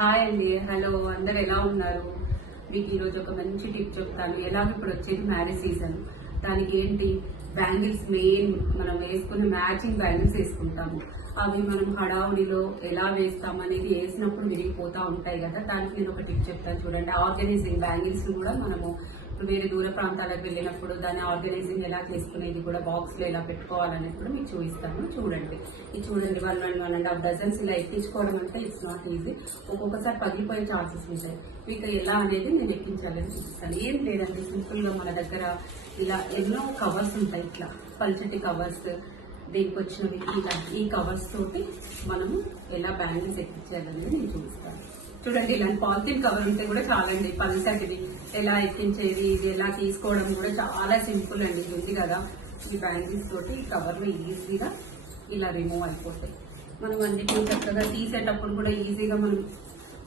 Hi అండి, hello, అందరు ఎలా ఉన్నారు? మీకు ఈరోజు ఒక మంచి టిప్ చెప్తాను. ఎలాగో ఇప్పుడు వచ్చేది మ్యారేజ్ సీజన్. దానికి ఏంటి బ్యాంగిల్స్ మెయిన్ మనం వేసుకునే మ్యాచింగ్ బ్యాంగిల్స్ వేసుకుంటాము. అవి మనం హడావుడిలో ఎలా వేస్తాం అనేది వేసినప్పుడు విరిగిపోతూ ఉంటాయి కదా. దానికి నేను ఒక టిప్ చెప్తాను చూడండి. ఆర్గనైజింగ్ బ్యాంగిల్స్ కూడా మనము వేరే దూర ప్రాంతాలకు వెళ్ళినప్పుడు దాన్ని ఆర్గనైజింగ్ ఎలా చేసుకునేది కూడా బాక్స్ లో ఎలా పెట్టుకోవాలనేది కూడా మీకు చూపిస్తాను చూడండి. ఇది చూడండి 1.5 డజన్స్ ఇలా ఎక్కించుకోవడం అంటే ఇట్స్ నాట్ ఈజీ. ఒక్కొక్కసారి పగిలిపోయే ఛాన్సెస్ ఉంటాయి. మీకు ఎలా అనేది నేను ఎక్కించాలని చూపిస్తాను. ఏం లేదండి, సింపుల్ గా మన దగ్గర ఇలా ఎన్నో కవర్స్ ఉంటాయి, ఇట్లా పల్చటి కవర్స్. దీనికి వచ్చినవి ఇలా ఈ కవర్స్ తోటి మనము ఎలా బ్యాంగిల్స్ ఎక్కించాలనేది నేను చూపిస్తాను చూడండి. ఇలాంటి పాలిథిన్ కవర్ ఉంటే కూడా చాలండి, పల్సటిది ఎలా ఎక్కించేది, ఇది ఎలా తీసుకోవడం కూడా చాలా సింపుల్ అండి. ఇది ఉంది కదా, ఈ బ్యాంగిల్స్ తోటి ఈ కవర్లు ఈజీగా ఇలా రిమూవ్ అయిపోతాయి. మనం అన్నిటిని చక్కగా తీసేటప్పుడు కూడా ఈజీగా మనం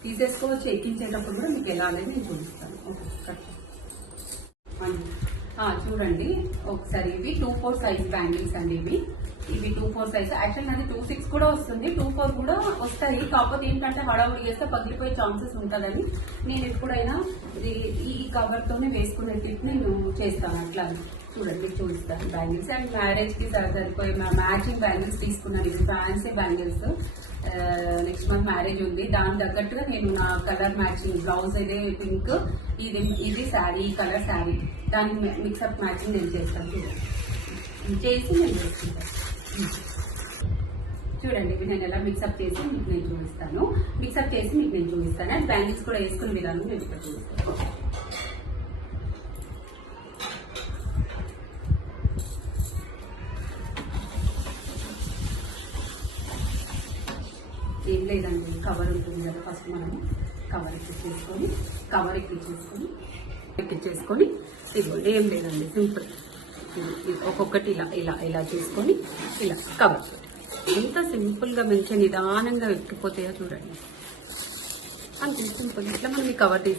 తీసేసుకోవచ్చు. ఎక్కించేటప్పుడు కూడా మీకు ఎలా అనేది నేను చూపిస్తాను. ఓకే, చూడండి ఒకసారి. ఇవి 2/4 సైజ్ బ్యాంగిల్స్ అండి. ఇవి 2/4 సైజ్. యాక్చువల్ అది 2/6 కూడా వస్తుంది, 2/4 కూడా వస్తాయి. కాకపోతే ఏంటంటే హడావుడి చేస్తే పగిలిపోయే ఛాన్సెస్ ఉంటుందని నేను ఎప్పుడైనా ఈ కవర్ తోనే వేసుకునే టిప్ నేను చేస్తాను. అట్లా చూడండి, చూపిస్తాను బ్యాంగిల్స్. అండ్ మ్యారేజ్ కి సరిపోయే మ్యాచింగ్ బ్యాంగిల్స్ తీసుకున్నాను. ఇది fancy bangles. Next month marriage ఉంది, దాని తగ్గట్టుగా నేను నా కలర్ మ్యాచింగ్ బ్లౌజ్ ఇదే పింక్, ఇది శారీ, ఈ కలర్ శారీ, దానికి మిక్సప్ మ్యాచింగ్ నేను చేస్తాను. చేసి నేను వేసుకుంటాను. చూడండి, ఇవి నేను ఎలా మిక్సప్ చేసి మీకు నేను చూపిస్తాను. మిక్సప్ చేసి మీకు నేను చూపిస్తాను. అండ్ బ్యాంగిల్స్ కూడా వేసుకునే విధానం నేను ఇక్కడ చూపిస్తాను. ఏం లేదండి, కవర్ ఉంటుంది కదా, ఫస్ట్ మనము కవర్ ఎక్కించేసుకొని ఇదిగోండి. ఏం లేదండి, సింపుల్. ఒక్కొక్కటి ఇలా ఇలా ఇలా చేసుకొని ఇలా కవర్. ఎంత సింపుల్గా మంచిగా నిదానంగా ఎక్కిపోతాయో చూడండి. అంతే సింపుల్. ఇట్లా మనం కవర్ తీసి